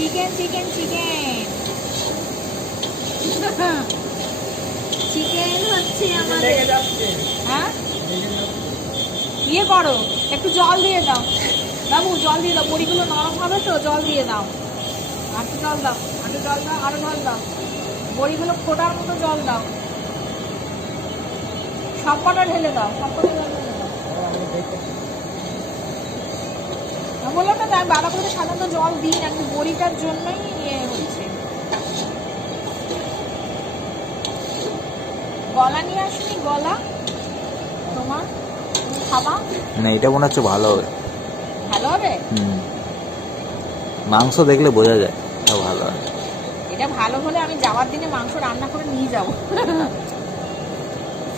Chicken chicken chicken chicken হচ্ছে আমাদের। হ্যাঁ ইয়ে করো, একটু জল দিয়ে দাও বাবু, জল দিয়ে দাও, বড়িগুলো নরম হবে তো, জল দিয়ে দাও, একটু জল দাও, একটু জল দাও, আরো জল দাও, বড়িগুলো ফোটার মতো জল দাও, সব কটা ঢেলে দাও, সব কটা জল ঢেলে দাও। বললাম না, আমি বাবা করে সাধারণত জল দিই না, আমি বড়িটার জন্যই ইয়ে হচ্ছে। গলা নিয়ে আসুনি, গলা তোমার খাবা না, এটা মনে হচ্ছে ভালো হবে। ভালো হবে? মাংস দেখলে বোঝা যায় এটা ভালো হবে। এটা ভালো হলে আমি যাওয়ার দিনে মাংস রান্না করে নিয়ে যাব।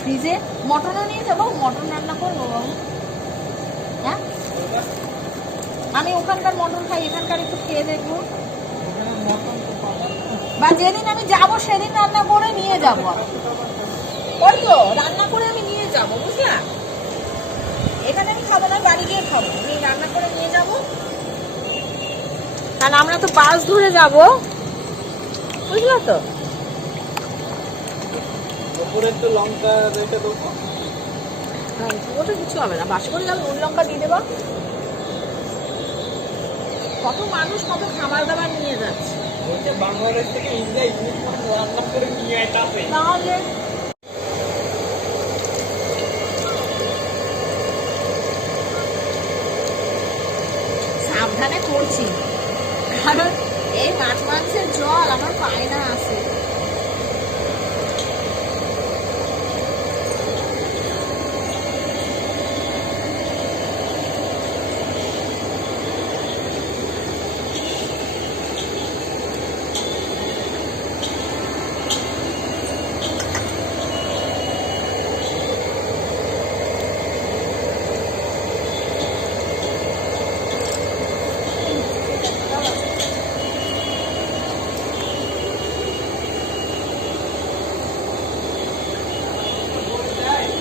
ফ্রিজে মটনও নিয়ে যাবো, মটন রান্না করবো বাবু। হ্যাঁ আমি ওখানকার মটন খাই, এখানকার একটু খেয়ে দেখবো, বা যেদিন আমি যাবো সেদিন রান্না করে নিয়ে যাবো। ওই তো রান্না করে আমি নিয়ে যাবো, বুঝলা? এখানে আমি খাবো না, বাড়ি গিয়ে খাবো, আমি রান্না করে নিয়ে যাবো, কারণ আমরা তো বাস ধরে যাবো, বুঝলা তো? একটু লঙ্কা রেখে দেবো। ওটা কিছু হবে না, বাসে করে যাবো, নুন লঙ্কা দিয়ে দেবো। কত মানুষ কত খাবার দাবার নিয়ে যাচ্ছে, বাংলাদেশ থেকে ইন্ডিয়া রান্না করে নিয়ে আসে। তাহলে সাবধানে করছি, কারণ এই মাছ মাংসের জল আমার পায় না আসে। হ্যাঁ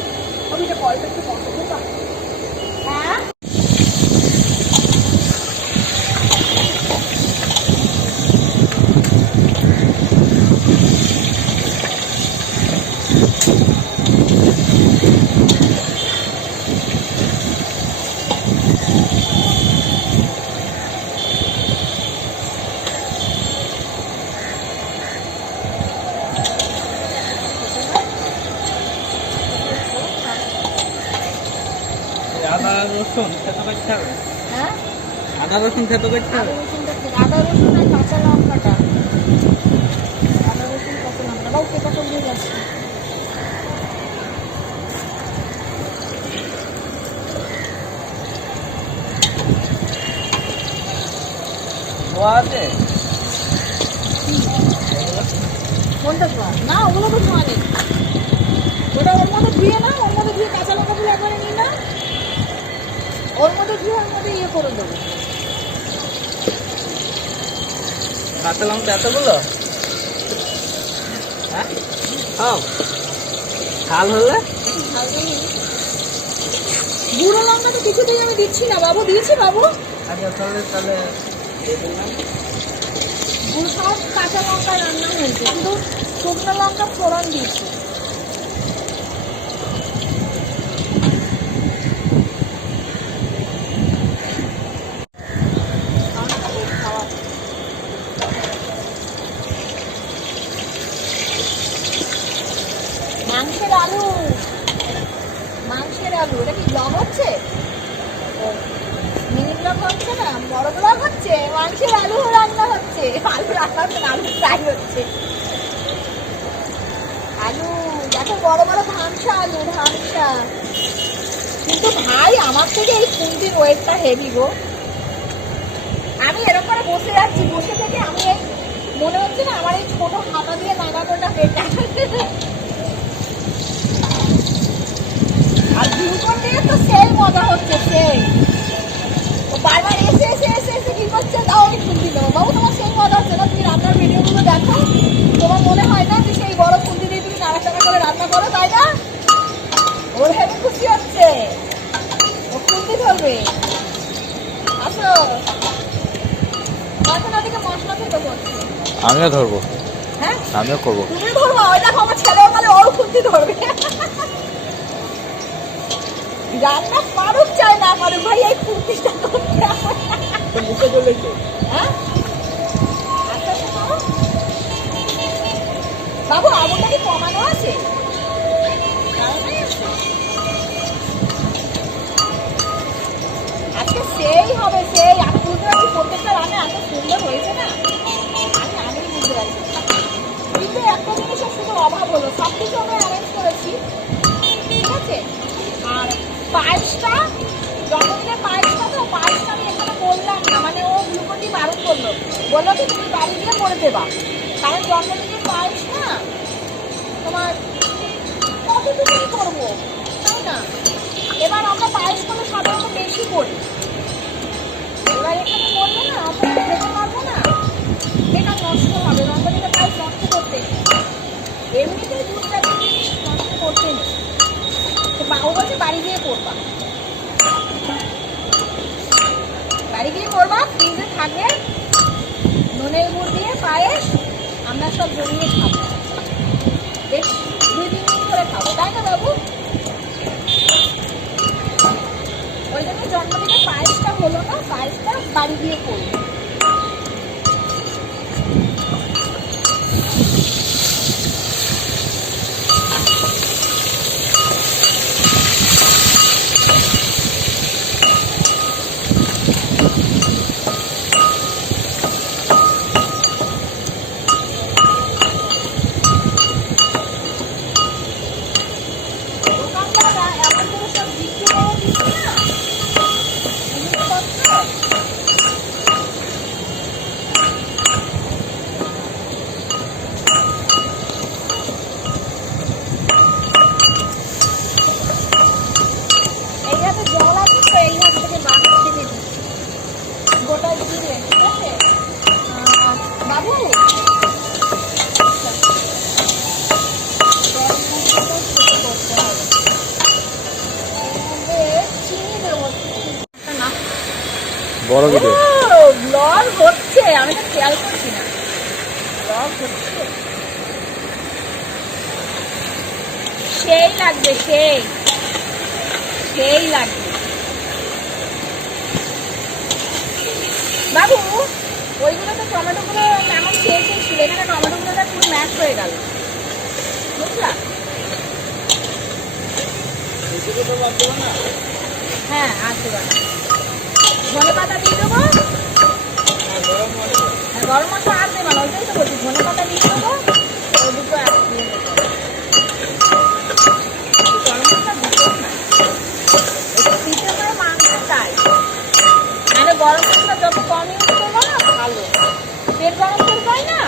আদা রসুন খেতে করতে হবে। হ্যাঁ আদা রসুন খেতে করতে আদা হবে। রসুনটা আদা রসুন আর কাঁচা লঙ্কাটা, আদা রসুন কাঁচা লঙ্কা বাবু কেটা তো দিয়ে যাচ্ছে। ধোয়া আছে? কোনটা ধোয়া? না ওগুলো তো ধোয়া নেই, ওটা ওর মধ্যে ধুয়ে না, ওর মধ্যে ধুয়ে কাঁচা লঙ্কাগুলো একবারে নিই না, ওর মধ্যে ধুয়ে ওর মধ্যে ইয়ে করে দেবো। কাঁচা লঙ্কা এতগুলো? হ্যাঁ ঝাল হলে গুঁড়ো লঙ্কা তো কিছুতেই আমি দিচ্ছি না বাবু, দিয়েছি বাবু? আচ্ছা তাহলে তাহলে দিয়ে দিলাম। সব কাঁচা লঙ্কা রান্না হয়েছে, শুধু শুকনো লঙ্কা ফোড়ন দিয়েছি। মাংসের আলু, মাংসের আলু, এটা কি ব্লগ হচ্ছে? মিনি ব্লগ হচ্ছে না, বড় ব্লগ হচ্ছে। মাংসের আলু রান্না হচ্ছে, আলু রান্না হচ্ছে, আলু ফ্রাই হচ্ছে। আলু দেখো বড় বড় ধামসা আলু, ধামসা। কিন্তু ভাই আমার থেকে এই খুন্তির ওয়েটটা হেভি গো। আমি এরকম করে বসে যাচ্ছি, বসে থেকে আমি এই মনে হচ্ছে না আমার এই ছোট হাতা দিয়ে নাগাবো না পেটটা। আর ভিউ করতে তো সেই মজা হচ্ছে, সেই বারবার এসে এসে এসে এসে কি করছে, তাও আমি খুন্তি দেবো। বাবু তোমার সেই মজা হচ্ছে না, তুমি রান্নার ভিডিওগুলো দেখো, তোমার মনে হয় না যে সেই বড় খুন্তি দিয়ে তুমি নাড়াচাড়া করে রান্না করো, তাই না? ওর হেবি খুশি হচ্ছে, ও খুন্তি ধরবে। আসো এখন ওদিকে মশলা তো করছে। আমিও ধরবো, হ্যাঁ আমিও করবো। তুমি ধরবা, ওই দেখো আমার ছেলেও তাহলে ওর খুন্তি ধরবে। রান্না পারুক চাই না পারুক ভাই এই খুন্তিটা করতে হবে। মুখে চলেছে। হ্যাঁ আচ্ছা শোনো। বাবু আগুনটা কি কমানো আছে? আজকে সেই হবে সেই, আমি বুঝতে পারছি প্রত্যেকটা রান্না এত সুন্দর হয়েছে না, আমি বুঝতে পারছি। কিন্তু একটা জিনিসের শুধু অভাব হলো, সব কিছু আমরা অ্যারেঞ্জ করেছি ঠিক আছে, আর পায়েসটা জন্মদিনের পায়েসটা তো পায়েসটা আমি এখানে বললাম না, মানে ও গ্লুকোনডি বারণ করলো, বললো কি তুমি বাড়ি গিয়ে করে দেবা, কারণ জন্মদিনের পায়েস না তোমার কতটুকুই করবো তাই না। এবার আমরা পায়েস করে সাধারণত বেশি করি, এবার এখানে বললে না আমরা খেতে পারবো না, এটা নষ্ট হবে, জন্মদিনের পায়েস নষ্ট করতে নেই, এমনিতেই দুধটা জিনিস নষ্ট করতে নেই, ও বলছে বাড়ি গিয়ে করবা, বাড়ি গিয়ে করবা, ফ্রিজে থাকবে নুনের গুড় দিয়ে পায়েস, আমরা সব জমিয়ে খাবো, বেশ 2-3 দিন করে খাবো তাই না বাবু। ওই জন্য জন্মদিনের পায়েসটা হলো না, পায়েসটা বাড়ি গিয়ে করবো। দোকানদাররা এমন করে সব বিক্রি করে দিচ্ছে না জিনিসপত্র, এই হাতে জল আছে তো এই হাত থেকে বাস থেকে দিচ্ছি গোটা জিরে ঠিক আছে। বাবু করতে হবে, এর মধ্যে চিনি দেবো না। বড় ভিডিও। ব্লগ হচ্ছে, আমি তো খেয়াল করছি না ব্লগ হচ্ছে, সেই লাগবে সেই সেই লাগবে। বাবু ওইগুলো তো টমেটোগুলো কেমন খেয়েছিল, এখানে টমেটোগুলোটা পুরো ম্যাশ হয়ে গেল বুঝলা। এদিকে তো বাদ দেবো না। হ্যাঁ আছে বাবা, ধনে পাতা দিয়ে দেবো, আর গরম মশলা। আর গরম মশলা আর দেবো না, ওইটাই তো বলছি ধনে পাতা দিয়ে দেবো, ওই দুটো এক দিয়ে দেবো, গরম মশলা দিতেও না, এটা দিতে হয় মাংসটাই, মানে গরম মশলা যত কম ইউজ করবো না ভালো, পেট গরম করে যায় না।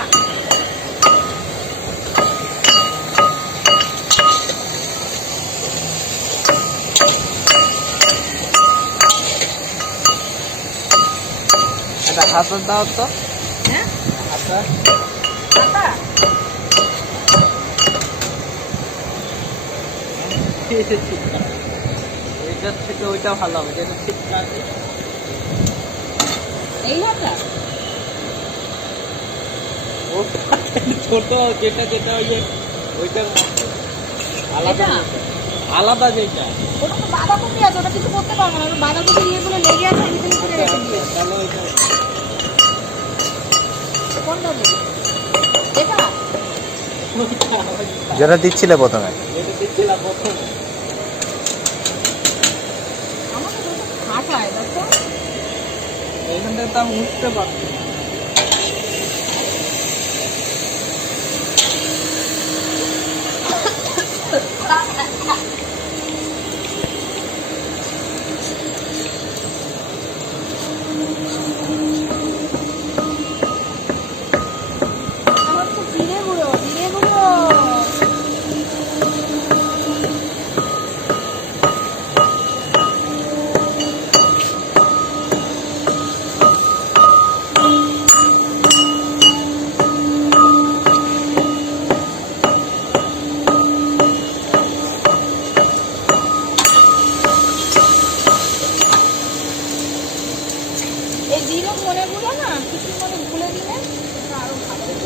এটা হাসার দাও তো। হ্যাঁ আচ্ছা পাতা এইটার থেকে ওইটা ভালো হবে, যেটা ঠিক আছে। এই হাতা ও ছোট যেটা যেটা ওই যে ওইটার মতো। আলাদা এটা? যেটা। আলাদা যেটা। ওটা তো বাঁধাকপি আছে, ওটা কিছু করতে পারবো না, ওটা বাঁধাকপি ইয়েগুলো লেগে আছে এখানে করে রেখে দিয়েছি। তাহলে ওইটা কোনটা দেবো? এটা যেটা দিচ্ছিলে প্রথমে। যেটা দিচ্ছিলাম প্রথমে। আমাকে দুটো খাটায় দেখো, এইখানটা তো আমি উঠতে পারছি না। আমার তো জিরে গুঁড়ো জিরে গুঁড়ো।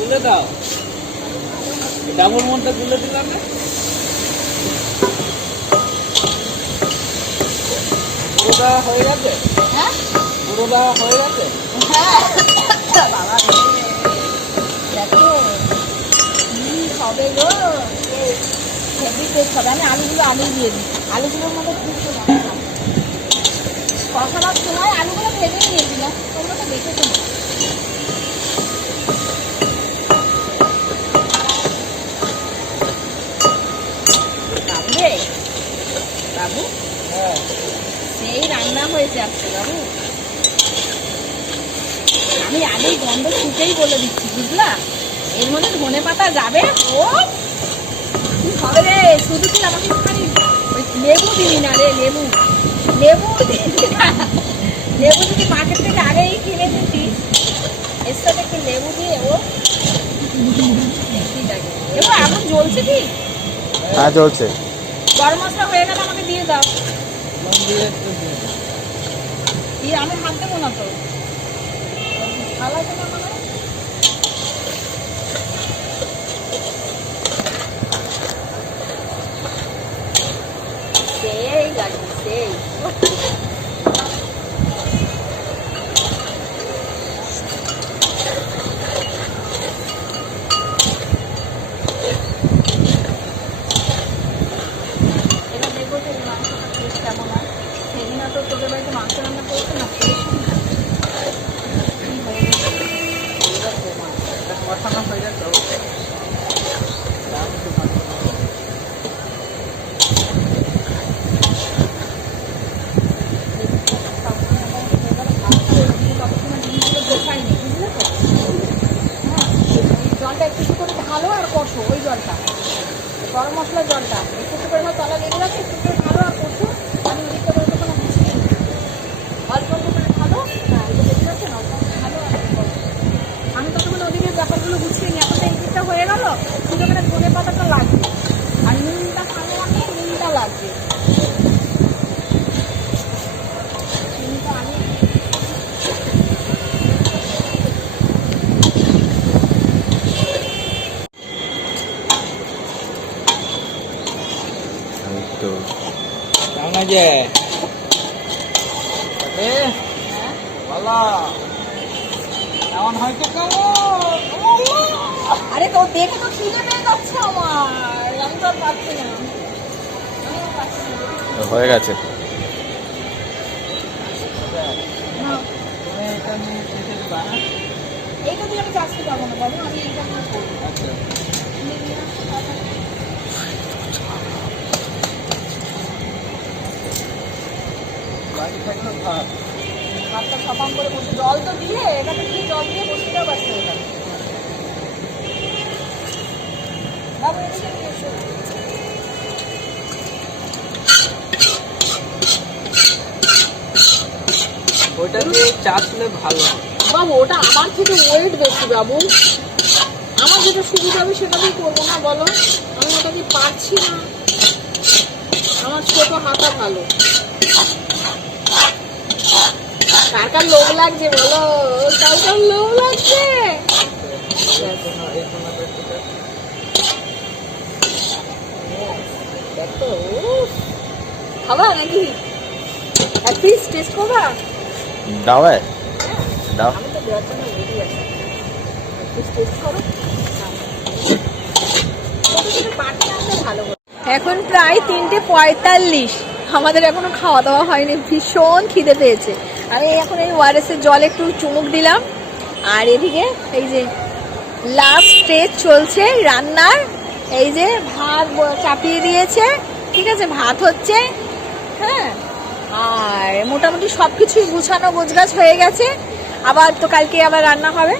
গুলে দাও, ডাবল মনটা গুলে দিলাম না। পুরোটা হয়ে গেছে, হ্যাঁ পুরোটা হয়ে গেছে। হ্যাঁ বাবা রে, দেখো কি হবে গো, হেভি টেস্ট হবে। আমি আলুগুলো আলু দিয়ে দিই, আলুগুলোর মধ্যে কিছু না, কষাবার সময় আলুগুলো ভেজে নিয়েছিলাম, তোমরা তো দেখেছো না। বাবু রে, বাবু হ্যাঁ, সেই রান্না হয়েছে আজকে বাবু। আমি আগেই গন্ধ শুকেই বলে দিচ্ছি, বুঝলা? এর মধ্যে ধনে পাতা যাবে, ও কি হবে রে। শুধু তুই আমাকে একটুখানি ওই লেবু দিবি না রে, লেবু লেবু দিবি না। লেবু যদি মার্কেট থেকে আগেই কিনে দিতিস, এর সাথে একটু লেবু দিয়ে ও দেখতেই লাগে। এবার আগুন জ্বলছে কি? হ্যাঁ চলছে। গরম মশলা হয়ে গেলে আমাকে দিয়ে দাও। লবণ দিয়ে একটু দিয়ে দাও। দিয়ে আমি হাত দেবো না তো, ভালো আছে না মনে হয়? সেই লাগবে সেই। এবার দেখবো যে মাংসটা টেস্ট কেমন হয়। সেদিন তো তোদের বাড়িতে মাংস রান্না করেছে না, কি হয়ে গেছে। এইবার তোমার একটা কষানো হয়ে গেছে, দাম একটু ভালো। জলটা একটু একটু করে ঢালো আর কষো, ওই জলটা গরম মশলার জলটা একটু একটু করে তলা লেগে যাচ্ছে, একটু করে ঢালো আর কষো। আমি ওদিকটা করে তখন বুঝিয়ে অল্প অল্প করে ঢালো, না এটা লেগে যাচ্ছে না, অল্প অল্প ঢালো আর কষো। আমি ততক্ষণ ওদিকে ব্যাপারগুলো গুছিয়ে নিই। এখন এই দিকটা হয়ে গেল, শুধু এখানে ধনে পাতাটা লাগবে আর নুনটা খালে আমি নুনটা লাগবে। নুনটা আমি এই তো কেমন আছে? ভালো। কেমন হয়েছে কেমন? আরে তো দেখে তো খিদে পেয়ে যাচ্ছে আমার, আমি তো আর পাচ্ছি না, আমি আর পাচ্ছি না। হয়ে গেছে। না, তুমি এটা নিয়ে শেষে দিবা, হ্যাঁ? এইটা দিয়ে আমি চাষতে পারবো না বাবু, আমি এইটা নিয়ে করবো। আচ্ছা, তুমি নিয়ে আসো তাড়াতাড়ি। বাড়ি থাকলে ভাত। ভাতটা সপাম করে বসে, জল তো দিয়ে এখানে দিয়ে জল দিয়ে বসে দেওয়া বাসে এখানে। বাবু এদিকে নিয়ে এসো। ওইটা দিয়ে চাষলে ভালো। বাবু ওটা আমার থেকে ওয়েট বেশি বাবু, আমার যেটা সুবিধা হবে সেটা দিয়ে করবো না বলো? আমি ওটা দিয়ে পারছি না, আমার ছোট হাতা ভালো। কার কার লোভ লাগছে বলো, কার কার লোভ লাগছে? দেখো খাবা নাকি এক পিস টেস্ট করবা? দাও দাও। আমি তো দেওয়ার জন্য রেডি আছি, এক পিস টেস্ট করো। এখন প্রায় 3:45, আমাদের এখনো খাওয়া দাওয়া হয়নি, ভীষণ খিদে পেয়েছে। আমি এখন এই ওআরএস এর জল একটু চুমুক দিলাম, আর এদিকে এই যে লাস্ট স্টেজ চলছে রান্নার। এই যে ভাত চাপিয়ে দিয়েছে, ঠিক আছে, ভাত হচ্ছে, হ্যাঁ, আর মোটামুটি সব কিছুই গুছানো গোছগাছ হয়ে গেছে। আবার তো কালকে আবার রান্না হবে।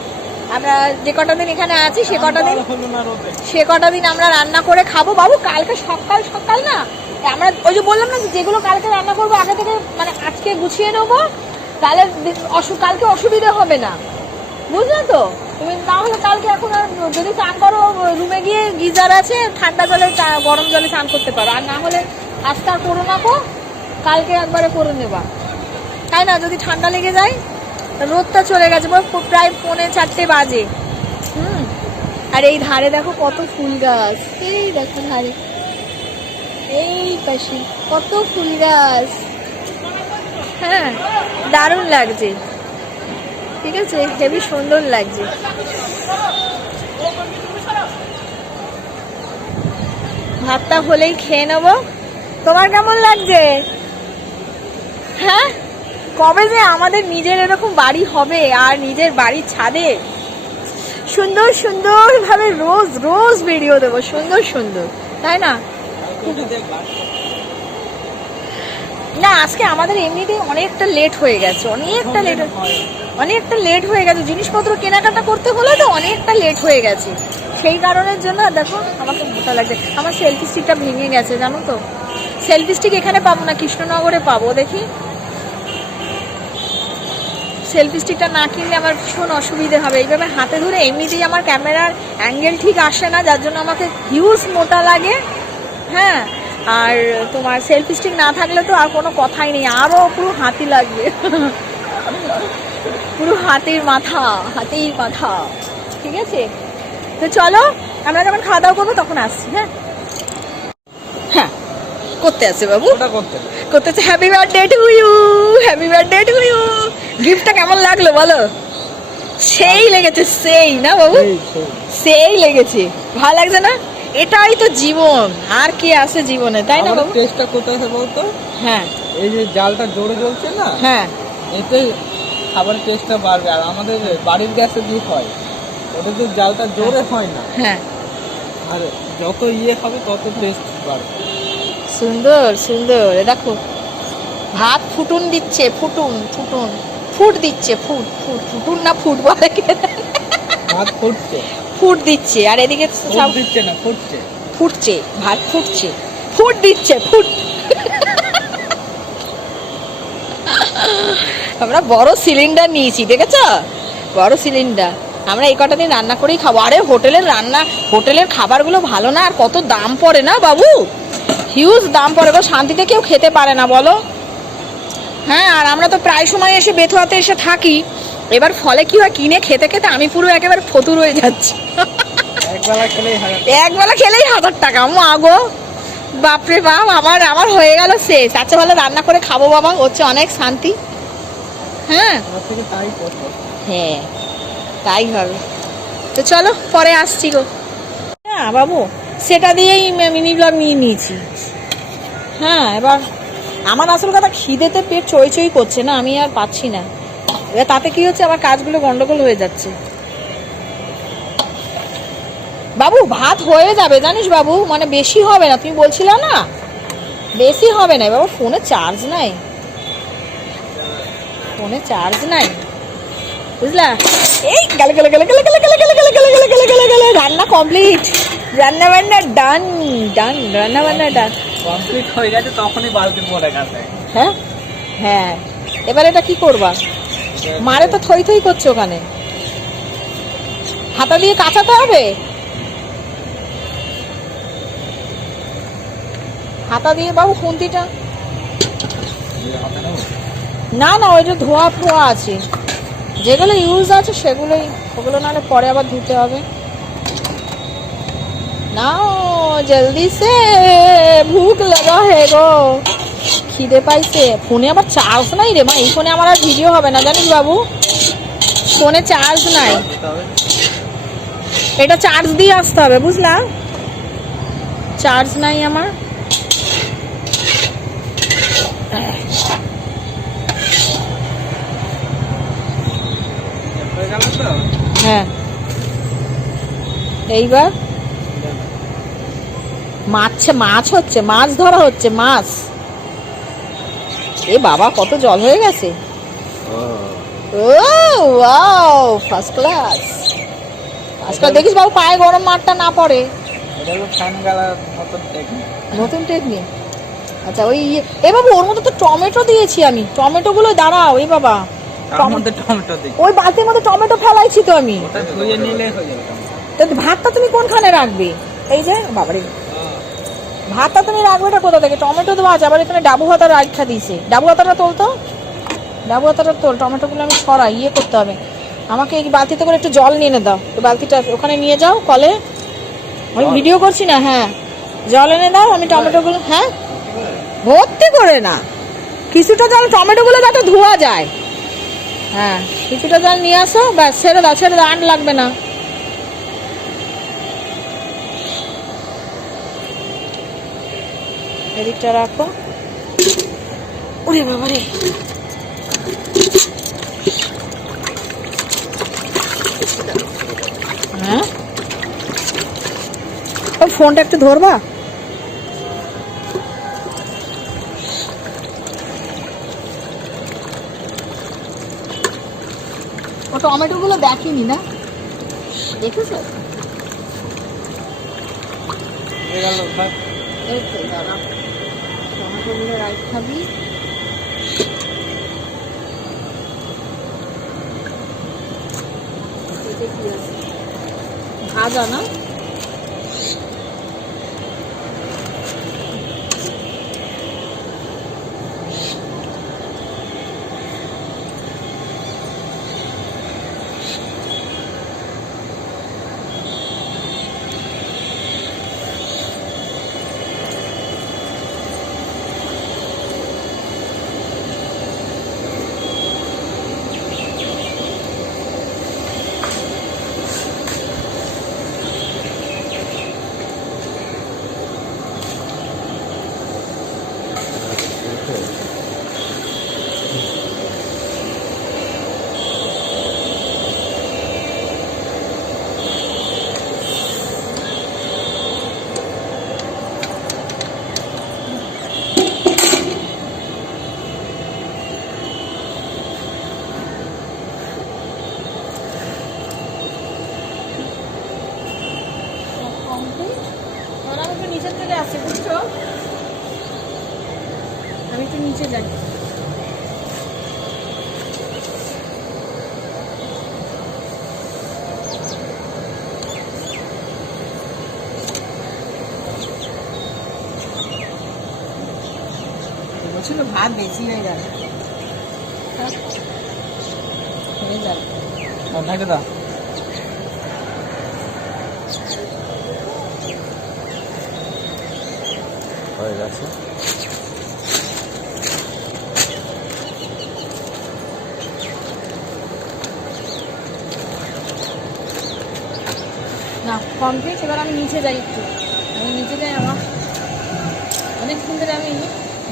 আমরা যে কটা দিন এখানে আছি সে কটা দিন আমরা রান্না করে খাবো বাবু। কালকে সকাল সকাল না আমরা ওই যে বললাম না, যেগুলো কালকে রান্না করবো আগে থেকে মানে আজকে গুছিয়ে নেবো, তাহলে কালকে অসুবিধা হবে না, বুঝলে তো? তুমি না হলে কালকে এখন আর যদি চান করো রুমে গিয়ে গিজার আছে, ঠান্ডা জলে গরম জলে চান করতে পারো, আর না হলে আজকে আর করো না গো, কালকে একবারে করে নেবা, তাই না? যদি ঠান্ডা লেগে যায়, রোদটা চলে গেছে, প্রায় 3:45 বাজে। আর এই ধারে দেখো কত ফুল গাছ, এই দেখো ধারে, এই পাশে কত ফুল গাছ। হ্যাঁ দারুণ লাগছে, ঠিক আছে, হেবি সুন্দর লাগছে। ভাতটা হলেই খেয়ে নেবো। তোমার কেমন লাগছে? হ্যাঁ, কবে যে আমাদের নিজের এরকম বাড়ি হবে আর নিজের বাড়ির ছাদে সুন্দর সুন্দর ভাবে রোজ রোজ ভিডিও দেবো, সুন্দর সুন্দর, তাই না? না আজকে আমাদের এমনিতেই অনেকটা লেট হয়ে গেছে, অনেকটা লেট হয়ে গেছে, জিনিসপত্র কেনাকাটা করতে হলে তো অনেকটা লেট হয়ে গেছে। সেই কারণের জন্য দেখো আমাকে মোটা লাগছে। আমার সেলফি স্টিকটা ভেঙে গেছে জানো তো। সেলফি স্টিক এখানে পাবো না, কৃষ্ণনগরে পাবো। দেখি, সেলফি স্টিকটা না কিনলে আমার ভীষণ অসুবিধে হবে। এইভাবে হাতে ধরে এমনিতেই আমার ক্যামেরার অ্যাঙ্গেল ঠিক আসে না, যার জন্য আমাকে হিউজ মোটা লাগে। হ্যাঁ, আর তোমার সেলফি স্টিক না থাকলে তো আর কোনো কথাই নেই, আরও পুরো হাতি লাগবে। পুরো হাতির মাথা, হাতির মাথা। ঠিক আছে, তো চলো আমরা যখন খাওয়া দাওয়া করবো তখন আসছি। হ্যাঁ হ্যাঁ, করতে আছে বাবু, করতেছে। Happy birthday to you, happy birthday to you. গিফটটা কেমন লাগলো বলো? সেই লেগেছে, সেই না বাবু, সেই লেগেছে। ভালো লাগছে না? এটাই তো জীবন, আর কি আছে জীবনে, তাই না বাবু? টেস্টটা কোথায় আছে বলতো? হ্যাঁ, এই যে জালটা জোরে জ্বলছে না, হ্যাঁ, এতে খাবারের টেস্টটা বাড়বে। আর আমাদের বাড়ির গ্যাসে দিয়ে হয়, ওটা তো জালটা জোরে হয় না। হ্যাঁ, আর যত ইয়ে হবে তত টেস্ট বাড়বে। সুন্দর সুন্দর। দেখো ভাত ফুটুন দিচ্ছে, ফুটুন ফুটুন, ফুট দিচ্ছে, ফুট ফুট, ফুটুন না ফুট বলে, ভাত ফুটছে, ফুট দিচ্ছে। আর এদিকে সব দিচ্ছে না, ফুটছে, ফুটছে, ভাত ফুটছে, ফুট দিচ্ছে, ফুট। আমরা বড় সিলিন্ডার নিয়েছি, দেখেছো? বড় সিলিন্ডার। আমরা এই কটা দিন রান্না করেই খাবো। আরে হোটেলের খাবারগুলো ভালো না, আর কত দাম পড়ে না বাবু, হিউজ দাম পড়ে গো, শান্তিতে কেউ খেতে পারে না বলো। হ্যাঁ, আর আমরা তো প্রায় সময় এসে বেথুয়াতে এসে থাকি, এবার ফলে কি হয়, কিনে খেতে খেতে আমি পুরো একেবারে ফতুর হয়ে যাচ্ছি। একবেলা খেলেই 1000 টাকা, মা গো, বাপরে বাপ, আমার হয়ে গেল শেষ। আচ্ছা ভালো রান্না করে খাবো বাবা, হচ্ছে অনেক শান্তি। হ্যাঁ হ্যাঁ, তাই হবে। তো চলো পরে আসছি গো। হ্যাঁ বাবু, সেটা দিয়েই মিনি ব্লগ নিয়ে নিয়েছি। হ্যাঁ, এবার আমার আসল কথা খিদেতে পেট চই চই করছে না, আমি আর পাচ্ছি না। এবার তাতে কি হচ্ছে, আমার কাজগুলো গন্ডগোল হয়ে যাচ্ছে। বাবু ভাত হয়ে যাবে জানিস বাবু, মানে বেশি হবে না, তুমি বলছিলে না বেশি হবে না। বাবু ফোনে চার্জ নাই, ফোনে চার্জ নাই, বুঝলা? এই গেলে গেলে গেলে গেলে গেলে গেলে গেলে গেলে গেলে গেলে গেলে গেলে গেলে রান্না কমপ্লিট, রান্না বান্না ডান ডান, রান্না বান্না ডান কমপ্লিট হয়ে গেছে, তখনই বালতি পড়ে গেছে। হ্যাঁ হ্যাঁ, এবার এটা কি করবা? মারে তো থই থই করছে ওখানে, হাতা দিয়ে কাচাতে হবে, হাতা দিয়ে বাবু খুন্তিটা। না না, ওই যে ধোয়া ফোয়া আছে, যেগুলো ইউজ আছে সেগুলোই, ওগুলো নাহলে পরে আবার ধুতে হবে। নাও জলদি সে, ভুক লাগা হে গো, খিদে পাইছে। ফোনে আবার চার্জ নাই রে মা, এই ফোনে আমার আর ভিডিও হবে না জানিস বাবু, ফোনে চার্জ নাই, এটা চার্জ দিয়ে আসতে হবে, বুঝলা? চার্জ নাই আমার। হ্যাঁ, এইবার মাছ হচ্ছে, মাছ ধরা হচ্ছে, মাছ। এ বাবা কত জল হয়ে গেছে, ও ওয়াও, ফার্স্ট ক্লাস। আজকাল দেখিস বাবু পায়ে গরম মাঠটা না পড়ে, নতুন টেকনিক। আচ্ছা ওই এ বাবু, ওর মধ্যে তো টমেটো দিয়েছি আমি, টমেটো গুলো দাঁড়াও, এই বাবা ওই বালতির মধ্যে টমেটো ফেলাইছি তো আমি। ভাতটা তুমি কোনখানে রাখবে? এই যে বাবারে, ভাতটা তুমি রাখবে এটা কোথা থেকে? টমেটো দেওয়া আছে, আবার এখানে ডাবু হাতা রাখা দিয়েছে। ডাবু হাতাটা তোল তো, ডাবু হাতাটা তোল, টমেটোগুলো আমি সরাই, ইয়ে করতে হবে। আমাকে এই বালতিতে করে একটু জল নিয়ে এনে দাও, তো বালতিটা ওখানে নিয়ে যাও কলে, আমি ভিডিও করছি না। হ্যাঁ জল এনে দাও, আমি টমেটোগুলো, হ্যাঁ ভর্তি করে না, কিছুটা জল টমেটোগুলো যাতে ধোয়া যায়। হ্যাঁ কিছুটা জল নিয়ে আসো, ব্যাস ছেড়ে দাও, ছেড়ে দাও, আর লাগবে না। এদিকটা রাখো। ওরে বাবা রে, হ্যাঁ ও ফোনটা একটু ধরবা। ও টমেটো গুলো দেখিনি না, দেখেছো? এই তো দাঁড়া, টমেটো গুলো রাইট খাবি। ভাজা না, নিচের থেকে আসছে, বুঝছো? আমি একটু নিচে যাই। বলছিল ভাত বেশি হয়ে যাবে, হয়ে যাবে। দা হয়ে গেছে। না কমপ্লিট। এবার আমি নিচে যাই, একটু আমি নিচে যাই, আমার অনেকক্ষণ ধরে আমি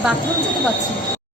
বাথরুম যেতে পারছি না।